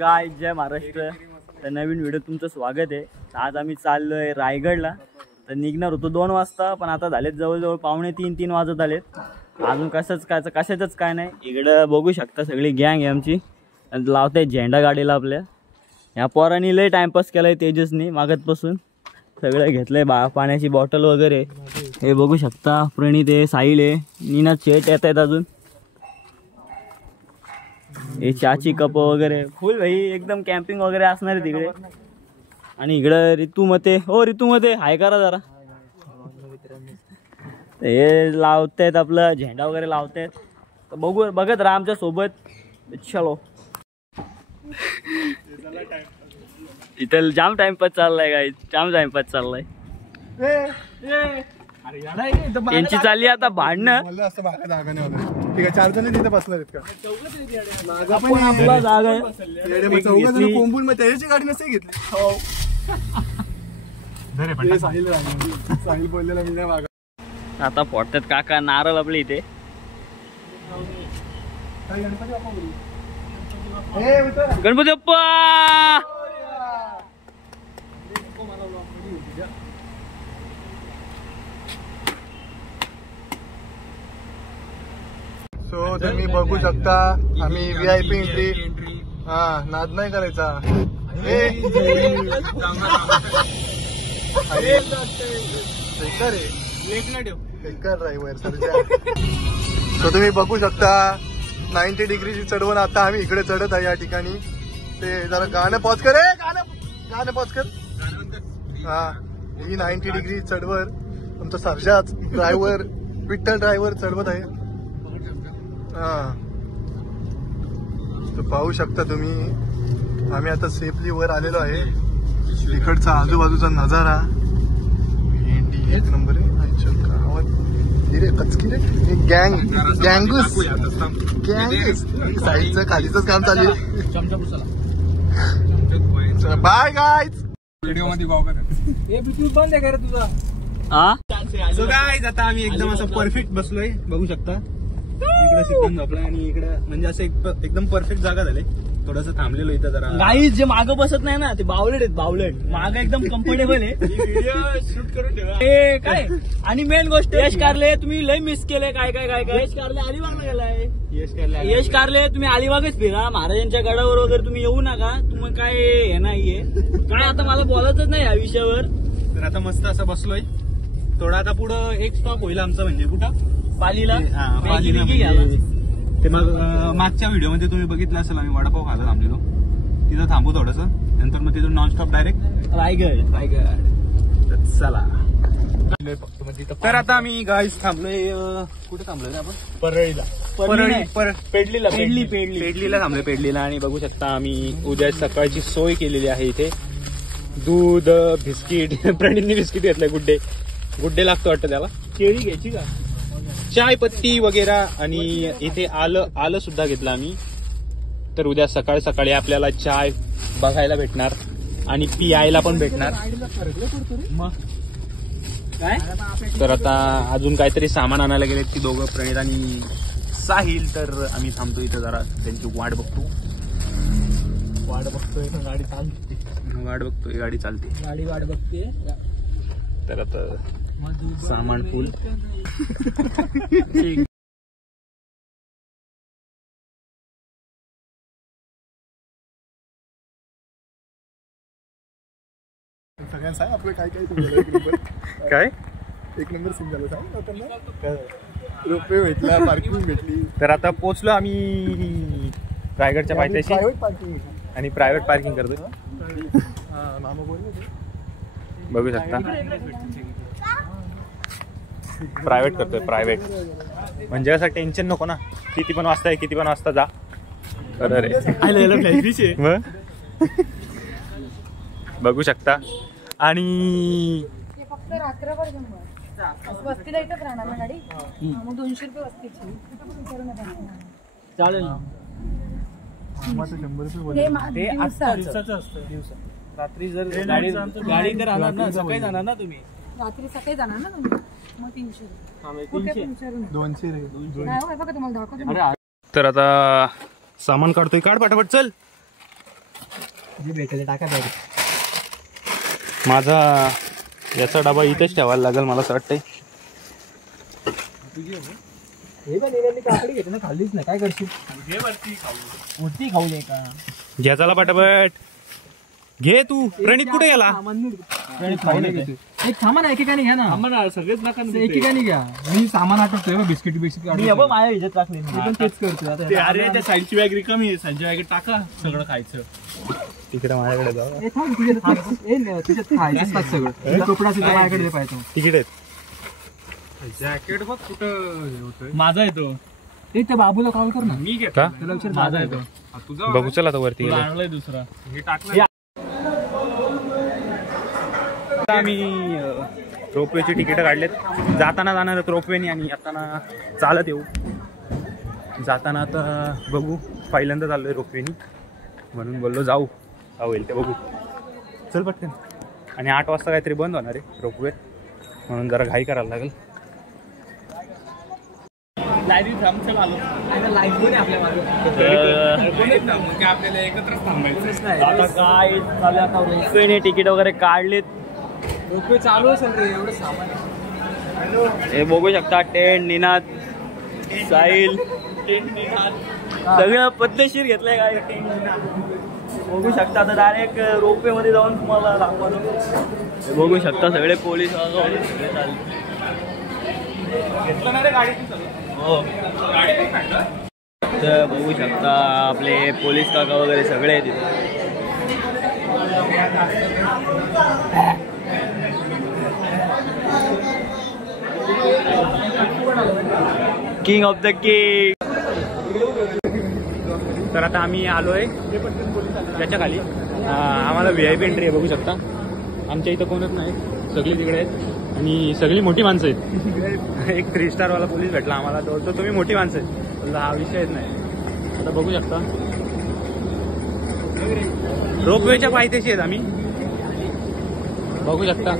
काय जय महाराष्ट्र. तर नवीन व्हिडिओ तुमचं स्वागत आहे. आज आम्ही चाललोय रायगडला. तर निघणार होतो 2 वाजता, पण आता झालेत जवळजवळ 2:45-3 वाजत आलेत. अजून कशाचंच काय नाही. इकडं बघू शकता सगळी गँग आहे आमची, लावताय झेंडा गाडीला आपल्या. ह्या पोरांनी लय टाइमपास केलाय तेजसनी मागतपासून. सगळं घेतलंय पाण्याची बॉटल वगैरे. हे बघू शकता प्रणित आहे, साहिल आहे, नीना चेट येत आहेत अजून. हे चहाची कप वगैरे फुल भाई एकदम कॅम्पिंग वगैरे असणार आहे तिकडे. आणि इकडं ऋतुमते, हो ऋतुमते हाय करा जरा. हे लावतायत आपलं झेंडा वगैरे लावतायत. तर बघत राहा आमच्या सोबत. चलो इथं जाम टाइमपास चाललाय गाईज, जाम टाइमपास चाललाय. त्यांची चालली आता भांडणं. ठीक आहे, 4 जण तिथे बसणार आहेत का? आपला जागा आहे. कोंबून मग त्याची गाडी नसते घेतली. साहिल बोललेला मी नाही. आता फोडतात काका नारळ आपल्या इथे. गणपती बाप्पा. सो तुम्ही बघू शकता आम्ही VIP एंट्री. हा, नाद नाही करायचा. ड्रायव्हर सो तुम्ही बघू शकता 90 डिग्रीची चढवून आता आम्ही इकडे चढत आहे या ठिकाणी. ते जरा गाणं पॉज कर, गाणं पॉज कर. हा, ही 90 डिग्री चढवर आमचा सर्जाच ड्रायव्हर, विठ्ठल ड्रायव्हर चढवत आहे. हा, तर पाहू शकता तुम्ही आम्ही आता सेफली वर आलेलो आहे. इकडचा आजूबाजूचा नजारा भेंडी एक नंबर आहे. कचकी रे गँगूस साईडचं खालीच काम चालू आहे. Bye guys. व्हिडिओ मध्ये बंद आहे का रे तुझा? सो गाईज आता आम्ही एकदम असं परफेक्ट बसलोय, बघू शकता. इकडे सिद्धांत झोपलाय आणि इकडे म्हणजे असं एकदम परफेक्ट जागा झाले. थोडंसं थांबलेलो इथं जरा. गाईज जे मागं बसत नाही ना ते बावलेट आहेत, बावलेट. मागं एकदम कम्फर्टेबल आहे. व्हिडिओ शूट करून ठेवा. हे काय. आणि मेन गोष्ट यश कारले तुम्ही लय मिस केले. काय यश कारले अलिबागला गेलाय. यश कारले तुम्ही अलिबागच फिरा. महाराजांच्या गडावर वगैरे तुम्ही येऊ नका. तुम्ही काय हे नाहीये काय. आता मला बोलायचंच नाही या विषयावर. तर आता मस्त असं बसलोय. थोडा आता पुढं एक स्टॉप होईल आमचा, म्हणजे कुठं पालीला. ते मग मागच्या व्हिडिओमध्ये तुम्ही बघितलं असेल आम्ही वडापाव खायला थांबलेलो. तिथं थांबू थोडंसं, नंतर मग तिथून नॉनस्टॉप डायरेक्ट रायगड. चला. तर आता आम्ही गाईज थांबलोय. कुठे थांबलोय आपण? परळीला. पेडलीला थांबलोय. पेडलीला. आणि बघू शकता आम्ही उद्या सकाळची सोय केलेली आहे इथे. दूध, बिस्किट. प्रणितने बिस्किट घेतलंय. गुड्डे लागतो वाटतं त्याला. केळी घ्यायची का? चाय पत्ती वगैरे. आणि इथे आलं सुद्धा घेतलं आम्ही. तर उद्या सकाळी आपल्याला चाय बघायला भेटणार आणि पियायला पण भेटणार. मग काय. तर आता अजून काहीतरी सामान आणायला गेलेत ती दोघं, प्रणित आणि साहिल. तर आम्ही थांबतो इथं जरा, त्यांची वाट बघतोय. गाडी चालते. गाडी चालते. गाडी वाट बघते. तर आता सामान फुल. सगळ्यांना सांग आपलं काय काय एक नंबर सीन झालं. सांग रोपवे भेटला, पार्किंग भेटली. तर आता पोहोचलो आम्ही रायगडच्या पायथ्याशी. आणि प्रायव्हेट पार्किंग करतोय. बघू शकता प्रायव्हेट करतोय. प्रायव्हेट म्हणजे असं टेन्शन नको ना. किती पण वाजता जा. बघू शकता. आणि फक्त रात्रभर वस्तीला इथंच राहणार ना गाडी. मग 200 रुपये वस्तीची. चालेल. 100 रुपये दिवसाचं असतं. रात्री जर गाडी तर राहणार ना, सकाळी जाणार ना तुम्ही. रात्री सकाळी जाणार ना तुम्ही. मग 300. 200 बघा तुम्हाला दाखवतो. तर आता सामान काढतोय. काढ पटापट चल. जे भेटेल टाका बॅग. माझा याचा डबा इथेच ठेवायला लागेल मला असं वाटतंय. हे पण निघाली काकडी घेते ना, खाल्लीच नाही काय करशील. वरती खाऊ दे का घ्या चला पटापट घे. तू प्रणित कुठे गेला. एक सामान एकेकाने घ्या ना. सगळेच नका एकेकाने घ्या. मी सामान आठवतोय बिस्किट बिस्किट माझ्या हिच्यात टाकले. तेच करतो आता. अरे त्या साईडची बॅग रिकामी आहे. साईडच्या बॅगेत टाका सगळं खायचं. तिकडे माझ्याकडे जाऊ. तिच्यात खायचं सगळं. कपडा सुद्धा माझ्याकडे पाहिजे. तिकीट आहेत. जॅकेट बघ कुठं माझा येतो. ते त्या बाबूला कॉल कर ना. मी घेतो त्याला विचार. माझा येतो. तुझा बघू चला आता वरती गेलो. आणलाय दुसरा. हे टाकलं. आम्ही रोपवेची तिकीट काढलेत. जाताना जाणार रोपवेनी आणि येताना चालत येऊ. जाताना आता बघू. पहिल्यांदा चाललोय रोपवेनी म्हणून बोललो जाऊ. होईल ते बघू. चल पटकन. आणि 8 वाजता काहीतरी बंद होणार आहे रोपवे म्हणून जरा घाई करायला लागेल. आपल्याला एकत्रच थांबायचं. आता काय चालू आता रोपवेने तिकीट वगैरे काढलेत. रोपवे चालू असेल रे. एवढं सामान हे बघू शकता. टेंट निनाद साहिल सगळं पद्धतशीर घेतलंय काय. बघू शकता. आता डायरेक्ट रोपवे मध्ये जाऊन तुम्हाला दाखवतो. हे बघू शकता सगळे पोलीस सगळे चालले. हो तर बघू शकता आपले पोलीस काका वगैरे सगळे आहेत तिथे. King of the king. तर आता आम्ही आलोय त्याच्या खाली. आम्हाला VIP एंट्री आहे बघू शकता. आमच्या इथं कोणच नाही. सगळी तिकडे आहेत आणि सगळी मोठी माणसं आहेत. एक 3 स्टार वाला पोलीस भेटला आम्हाला. तो तुम्ही मोठी माणसं आहेत. हा विषयच नाही. आता बघू शकता रोपवेच्या पायथ्याशी आहेत आम्ही. बघू शकता.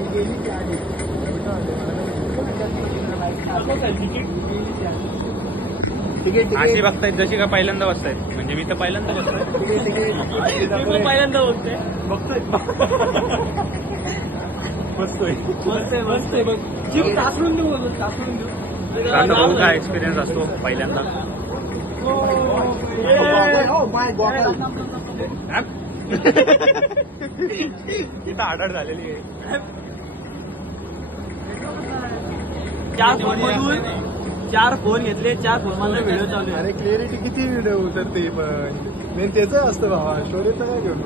अशी बघतायत जशी का पहिल्यांदा बसतायत. म्हणजे मी तर पहिल्यांदा बसतोय. पहिल्यांदा बघते. बसतोय. आता बघू काय एक्सपिरियन्स असतो पहिल्यांदा. इथं आढळ झालेली आहे. 4 फोन घेतले. 4 फोन माझा व्हिडिओ चालू आहे. अरे क्लिअरिटी किती व्हिडिओ उतरते पण मेन त्याचं असतं बाबा. स्टोरेजचं काय घेऊन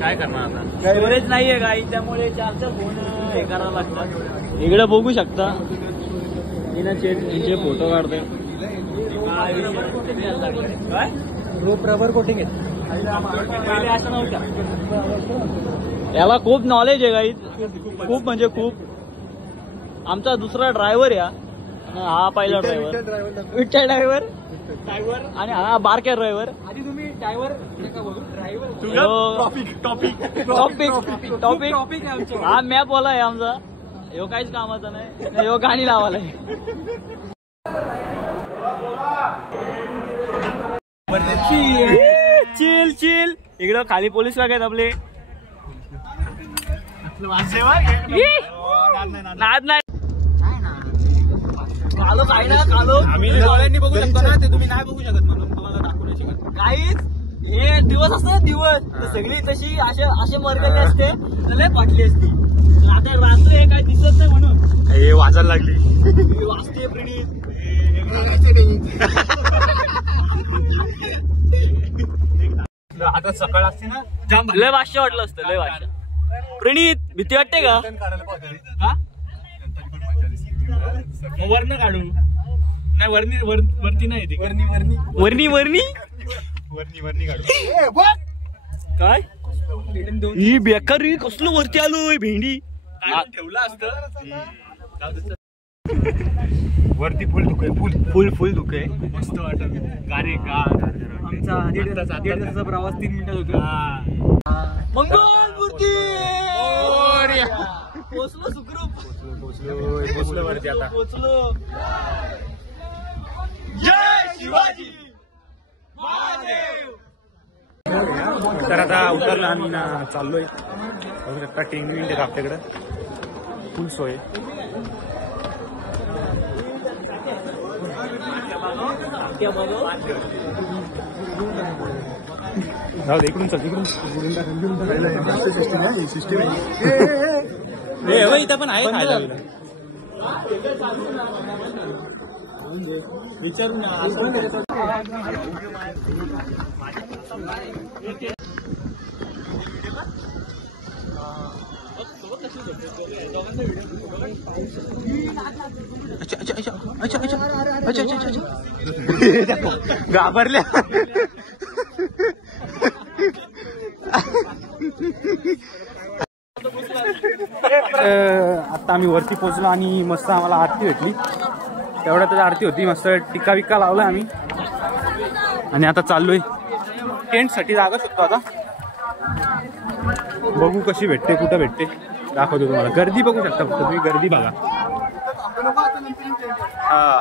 काय करणार आता. स्टोरेज नाहीये काही त्यामुळे 4 फोन हे करावं लागतात. इकडे बघू शकता. यांचे फोटो काढते. काय रोप रबर कोटिंग आहे. पहिले असं नव्हतं. याला खूप नॉलेज आहे गाईज. खूप म्हणजे खूप. आमचा दुसरा ड्रायव्हर या. हा पहिला ड्रायव्हर विठ्ठल ड्रायव्हर आणि हा बारक्या ड्रायव्हर. आधी तुम्ही ड्रायव्हर नका बोलू. ड्रायव्हर टॉपिक हा मॅप वाला आहे आमचा. ह्यो काहीच कामाचा नाही. ह्यो गाणी लावायला आहे. Chill chill. इकडं खाली पोलीस काका आहेत आपले. नाद नाही. कालो काय ना कालो. आम्ही डोळ्यांनी बघू शकतो ना. ते तुम्ही नाही बघू शकत म्हणून तुम्हाला दाखवू शकत. काहीच हे दिवस असतो ना दिवस. सगळी तशी असे मरलेली असते. लय फाटली असती. आता रात्री हे काय दिसत नाही म्हणून हे वाचायला लागली. वाचते प्रणित. आता सकाळ असते ना. लय भाष्य वाटलं असतं. लय भाष्य. प्रणित भीती वाटते का. वरनं काढू. नाही वरती नाही ते. वरनी काढू. काय ही बेकार कसलं वरती आलोय. भेंडी ठेवलं असतं. वरती फुल धुके. फुल धुके. मस्त वाटत. गारे गार. आमचा 1.5 तासाचा प्रवास 3 मिनिटात होतो. मंगलमूर्ती पोचलो. सुखरूप पोचलो वरती आता. पोचलो. जय शिवाजी महादेव. तर आता उतरलं आम्ही ना चाललोय. बघू शकता टेंट विंट आहेत आपल्याकडं, फुल सोय. जाऊ दे इकडून चल, इकडून इथं पण आहे खायला. घाबरल्या. आता आम्ही वरती पोहोचलो आणि मस्त आम्हाला आरती भेटली. तेवढ्यातच आरती होती, मस्त टिक्का विक्का लावला आम्ही आणि आता चाललोय टेंट साठी जागा शोधतो. आता बघू कशी भेटते, कुठं भेटते दाखवतो तुम्हाला. गर्दी बघू शकता फक्त तुम्ही, गर्दी बघा. हा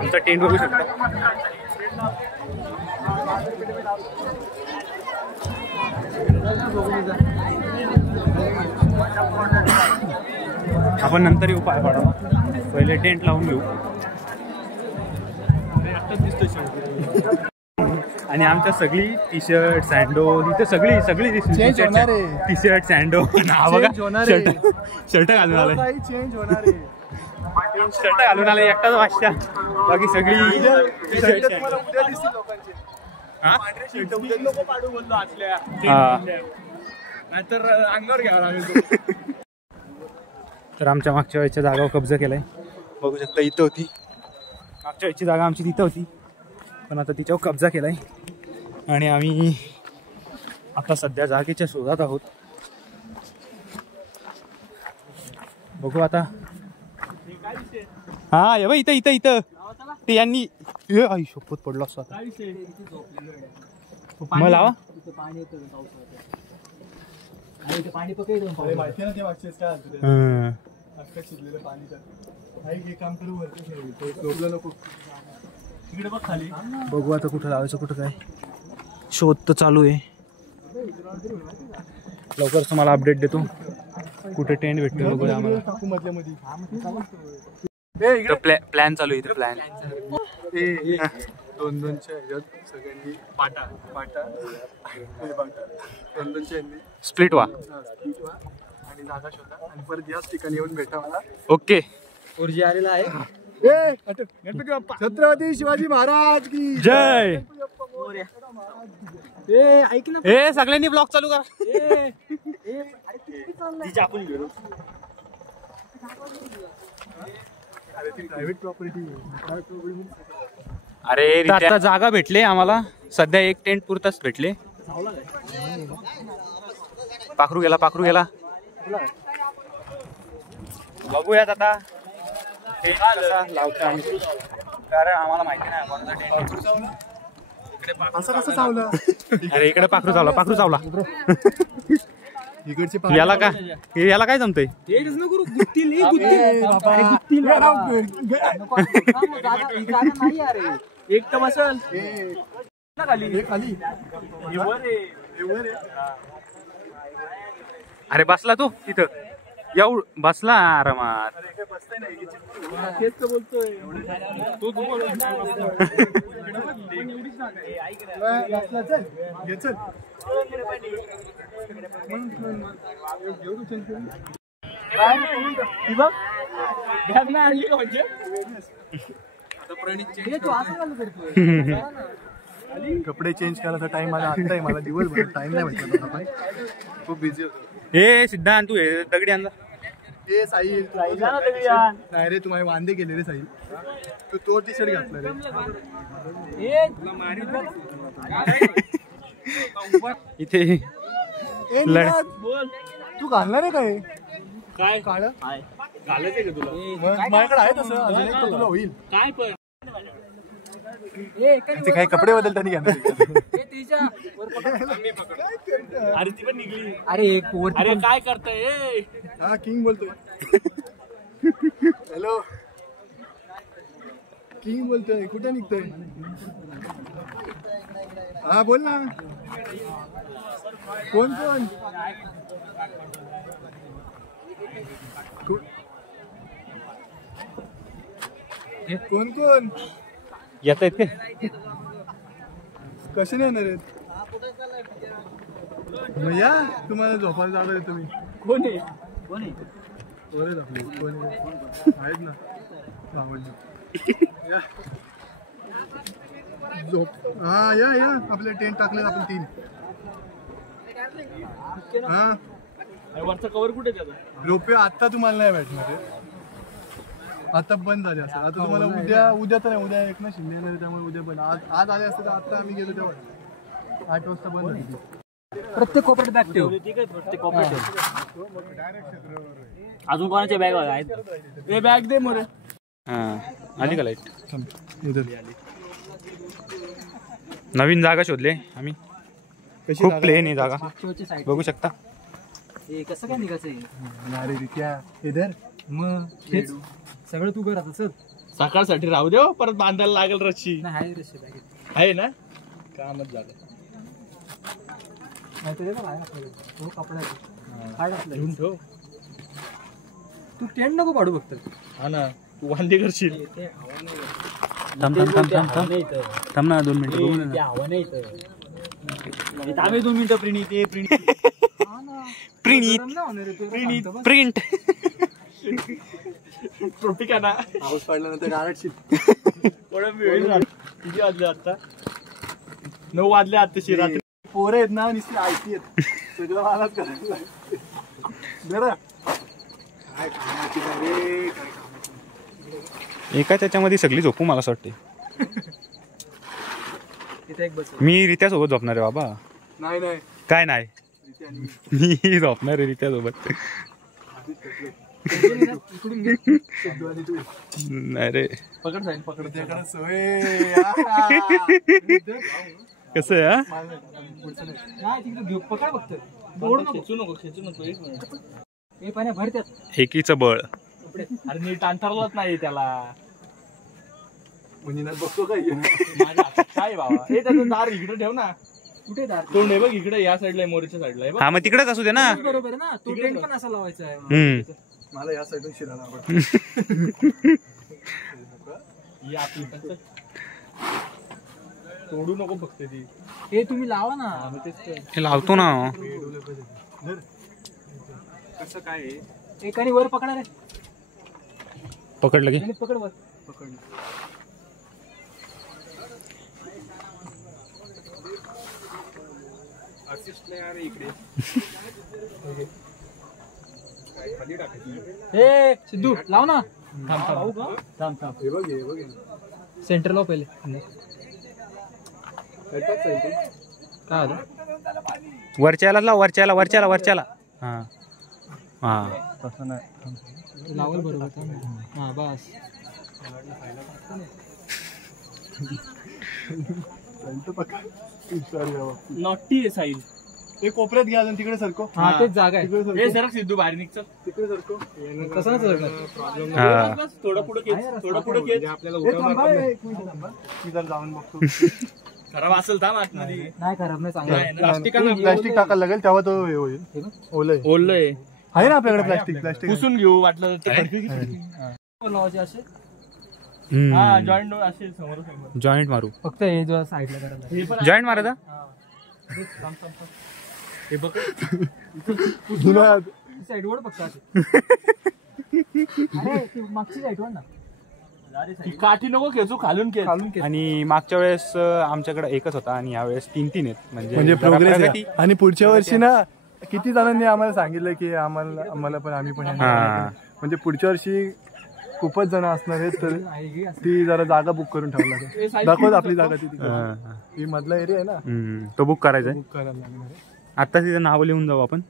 आमचा टेंट बघू शकता. आपण नंतर येऊ पाय पडा, पहिले टेंट लावून घेऊ. आणि आमच्या सगळी टी शर्ट सँडो इथे सगळी टी शर्ट सँडो शर्ट घालून आलाय, शर्ट घालून आलाय एकटाच वाजता. बाकी सगळी नाहीतर अंगावर घ्यावं आम्ही. तर आमच्या मागच्या वेळेच्या जागावर कब्जा केलाय, बघू शकता. इथं होती मागच्या वेळेची जागा आमची, तिथं होती पण आता तिच्यावर कब्जा केलाय आणि आम्ही आता सध्या जागेच्या शोधात आहोत. बघू आता. हा ये इथं इथं इथं ते यांनी आई शपथ पडलो असतो आता. मग लावा माहिती ना ते मागचेच काय शिजलेलं पाणी. काम करू नको. बघू आता कुठं लावायचं, कुठं काय शोध तर चालू आहे. लवकरच तुम्हाला अपडेट देतो कुठे टेंट भेटतो. बघू आम्हाला प्लॅन चालू आहे इथे. प्लॅन 2-2च्या ह्याच्यात सगळ्यांनी पाटा 2-2च्या स्प्लिट व्हा आणि जागा शोधा आणि परत याच ठिकाणी येऊन भेटा मला. ओके. ऊर्जा आलेला आहे. गणपती बाप्पा छत्रपती शिवाजी महाराज की जय. ऐक ना, ए सगळ्यांनी ब्लॉग चालू करा. Private property. अरे आता जागा भेटले आम्हाला, सध्या एक टेंट पुरताच भेटले. पाखरू गेला बघूयात आता लावतो आम्ही, कारण आम्हाला माहिती नाही कोणता टेंट. असं कसं चावलं. अरे इकडे पाखरू चावला. इकडचे याला काय जमतंय. एक तर बसल अरे बसला तू तिथं, बसला आरामात. तेच तर बोलतोय. कपडे चेंज करायचा टाइम मला आता आहे. मला दिवसभर टाइम नाही भेटत होता, खूप बिझी होतो. हे सिद्धांत तू हे दगडी आणला. ए साहिल नाही रे, तुम्हाला वांदे केले रे साहिल. तू तो टी शर्ट घातला रे. इथे तू घालणार आहे काय काळ घालायचंय का तुला? माझ्याकडे आहे तसं, अजून एक तुला होईल. काय पण काही कपडे बदलताना घ्या. अरे ती पण निघली. अरे काय करताय. हा किंग बोलतोय. हॅलो किंग बोलतोय, कुठे निघतोय? हा बोल ना. कोण कोण? कोण कोण येत आहेत ते कसे नाही येणार आहेत? मग या, तुम्हाला झोपायला जागा आहे. तुम्ही कोण आहे? बरेच आपले कोण आहेत ना या. झोप. हा या या, आपले टेंट टाकले आपण 3. हा वरचा कव्हर कुठे त्याचा? रोपे आता तुम्हाला नाही भेटणार आहे. आता बंद झाले असतात. आता तुम्हाला उद्या तर नाही, उद्या एकनाथ शिंदे येणार आहे, त्यामुळे उद्या बंद. आज आले असते तर आता आम्ही गेलो तेव्हा 8 वाजता बंद झाली. प्रत्येक कोपऱ्यात बॅग ठेव. प्रत्येक कोपऱ्यात ठेव. अजून कोणाच्या बॅग आहेत? ते बॅग दे मोरे. आली का लाईट? नवीन जागा शोधले आम्ही. खूप प्लेन आहे जागा, बघू शकता. कसं काय निघायचं? अरे रित्या इधर मग सगळं तू करत असत. सकाळसाठी राहू दे, परत बांधायला लागेल रस्सी. नाही रस्सी आहे ना, कामच झालं. घेऊन ठेव. तू टेंट नको पाडू फक्त. हा ना, तू वांदे करशील. थांब ना 2 मिनिटं. आम्ही 2 मिनिटं. प्रिंट ट्रॉपिक ना. पाऊस पडल्यानंतर गारटशील. किती वाजले आता? 9 वाजले आताशी रात्री. पोरं आहेत ना, नुसती आयती आहेत. सगळं मलाच करायला लागते. बरं काय कामाची रे, काय कामाची. एका त्याच्यामध्ये सगळी झोपू मला असं वाटते. मी रित्या सोबत झोपणार आहे बाबा. नाही नाही काय नाही, मी झोपणार आहे रित्या सोबत. नाही रे, पकड जाईल. पकड त्याकडे सवय. कसं आहे? पकड फक्त. खेचू नको. एक मिनिट. हे पाण्या भरत्यात. एकीचं बळ. अरे नीट अंतरलाच नाही त्याला. म्हणजे नाही बघतो काय माझ्या हातात काय बाबा? हे त्याचं दार इकडे ठेव ना. कुठे दार? तोंड आहे बघ इकडे, या साईडला, मोरीच्या साईडला. हा मग तिकडेच असू दे ना. बरोबर ना, तो टेंट पण असा लावायचा आहे. मला या साईडून शिरायला आवडतं. आपली तोडू नको फक्त ती. हे तुम्ही लावा ना. हे लावतो ना. कसं काय एकाने वर पकडा रे. पकडलं की पकड वर. पकड. हे सिद्धू लाव ना. थांब. हे बघ हे बघ. सेंटर लाव पहिले. काय आलं? वरच्याला लाव, वरच्याला. हा हा तसं नाही. लावल बरोबर. हा बस. नॉटी आहे साईल. ते कोपऱ्यात घ्या अजून तिकडे सरको. हा तेच जागा आहे. तिकडे सरक सिद्धू बाहेर निघतात. तिकडे सरको. कसं सरकणार? थोडं पुढे आपल्याला मी जर जाऊन बघतो. खराब असेल थांब आतमध्ये. नाही खराब नाही, चांगलं. प्लास्टिक टाकायला लागेल तेव्हा तो हे होईल. ओलय आहे ना आपल्याकडे प्लास्टिक. पुसून घेऊ वाटलं तर. जॉईंट मारू. फक्त हे जो साईडला करायला. जॉईंट मारायचा. हे बघ साईड वर फक्त. अरे ती मागची साईड वर ना. काठी नको खेचू, खालून खेच. आणि मागच्या वेळेस आमच्याकडे एकच होता आणि यावेळेस 3 आहेत. म्हणजे प्रोग्रेस आहे. आणि पुढच्या वर्षी ना किती जणांनी आम्हाला सांगितलं की आम्हाला पण आम्ही पण म्हणजे पुढच्या वर्षी खूपच जण असणार आहेत. तर ती जरा जागा बुक करून ठेवला. दाखवत आपली जागा ती ही मधला एरिया आहे ना, तो बुक करायचा. बुक करायला लागणार आहे. आता तिथं नाव लिहून जाऊ आपण.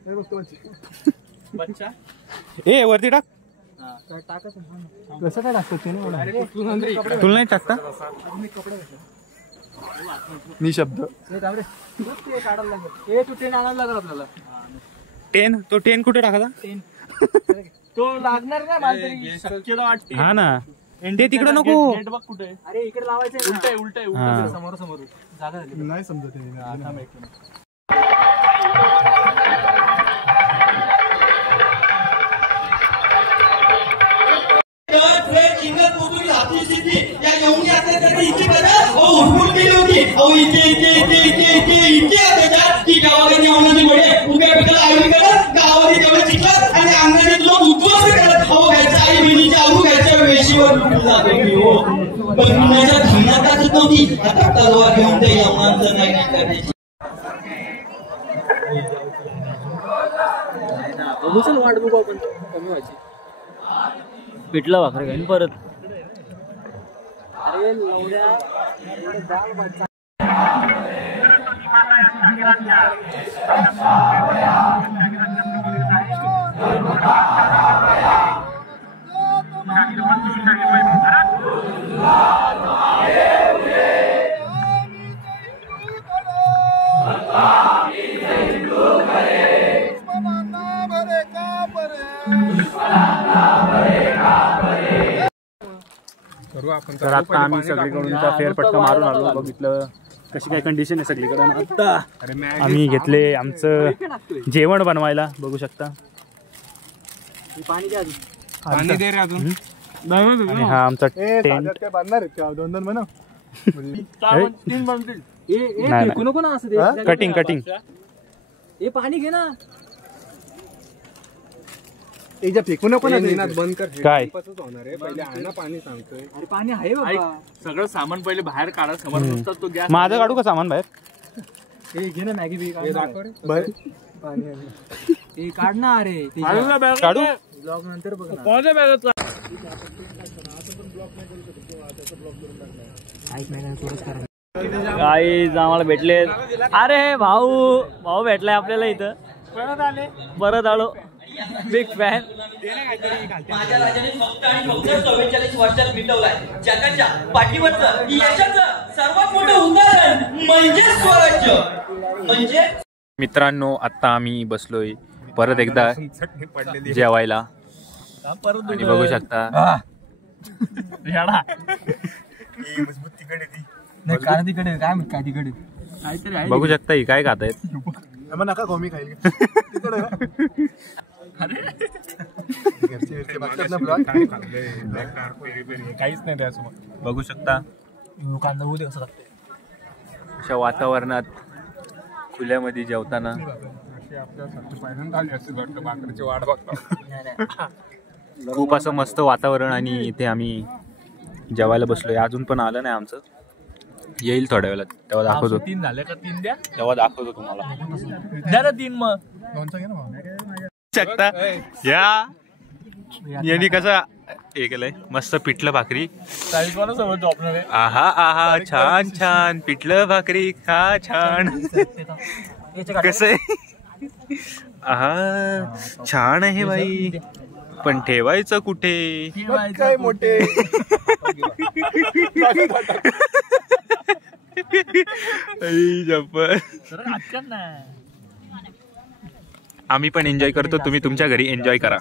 ए वरती टाक. कसं काय टाकतो ते तुला नाही टाकता निशब्द. तो टेन कुठे टाकायचा? तो लागणार ना मला तरी शक्यता वाटते. हा ना, ते तिकडे नको. अरे इकडे लावायचं उलट समोर समोर जागा झाली नाही समजत वाट बघू आपण कमी व्हायची. पिठला भाकरी खाईन परत. अरे तर आता आम्ही सगळीकडून फेरफटका मारून आलो. बघितलं कशी काय कंडिशन आहे सगळीकडे. आता आम्ही घेतले आमचं जेवण बनवायला. बघू शकता. पाणी द्या पाणी दे रे अजून. आणि हा आमचा टेंट. काय बांधणार आहेत का? 2-2 बनव. कटिंग हे पाणी घे ना. फेकू नको ना. बंद कर. काय होणार आहे पहिले आणा पाणी सांगतोय. अरे पाणी आहे बाबा. सगळं सामान पहिले बाहेर काढा. समोर नुसतं तो गॅस. माझं काढू का सामान बाहेर? हे घे ना मॅगी बी बाहेर पाणी आहे. हे काढ ना. अरे काढू ब्लॉग नंतर बघ ना. गाईज आम्हाला भेटले. अरे भाऊ भेटलाय आपल्याला इथं. परत आलो. Big fan. माझ्या राजाने फक्त आणि फक्त 44 वर्षात मिटवलाय. जगाच्या पाठीवरचं यशाचं सर्वात मोठं उदाहरण म्हणजे स्वराज्य. म्हणजे मित्रांनो आता आम्ही बसलोय परत एकदा जेवायला. आणि बघू शकता बघू शकता ही काय खातायत. नका खाऊ मी खाईल. काहीच नाही त्यासोबत. बघू शकता अशा वातावरणात खुल्यामध्ये जेवताना खूप असं मस्त वातावरण. आणि इथे आम्ही जेवायला बसलोय. अजून पण आलं नाही आमचं. येईल थोड्या वेळात तेव्हा दाखवतो. 3 झाले का 3 द्या. तेव्हा दाखवतो तुम्हाला. द्या ना 3 मग. शकता या यांनी कसा हे केलंय मस्त पिठलं भाकरी. 40 वाला समोर झोपणार आहे. आहा छान छान पिठलं भाकरी खा छान. कसं आहे? आहा छान आहे बाई. पण ठेवायचं कुठे? काय मोठे. आम्ही पण एन्जॉय करतो. तुम्ही तुमच्या घरी एन्जॉय करा.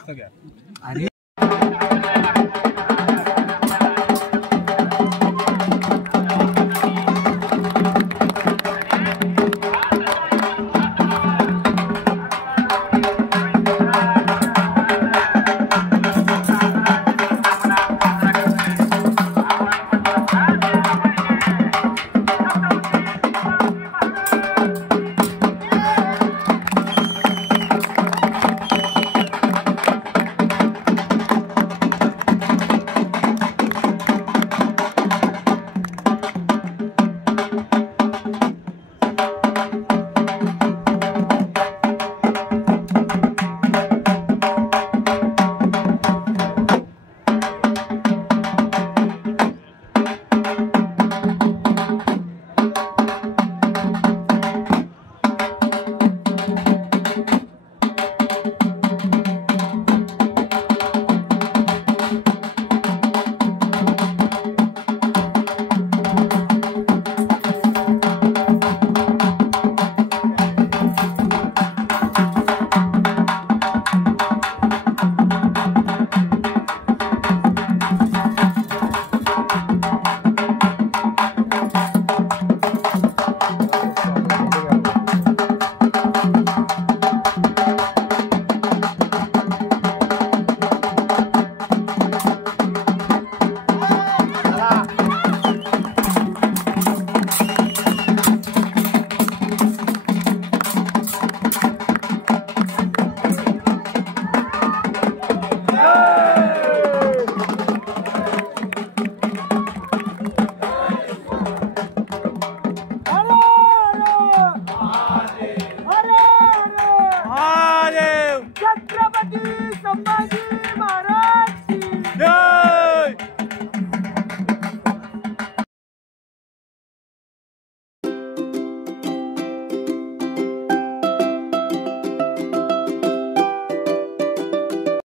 संभाजी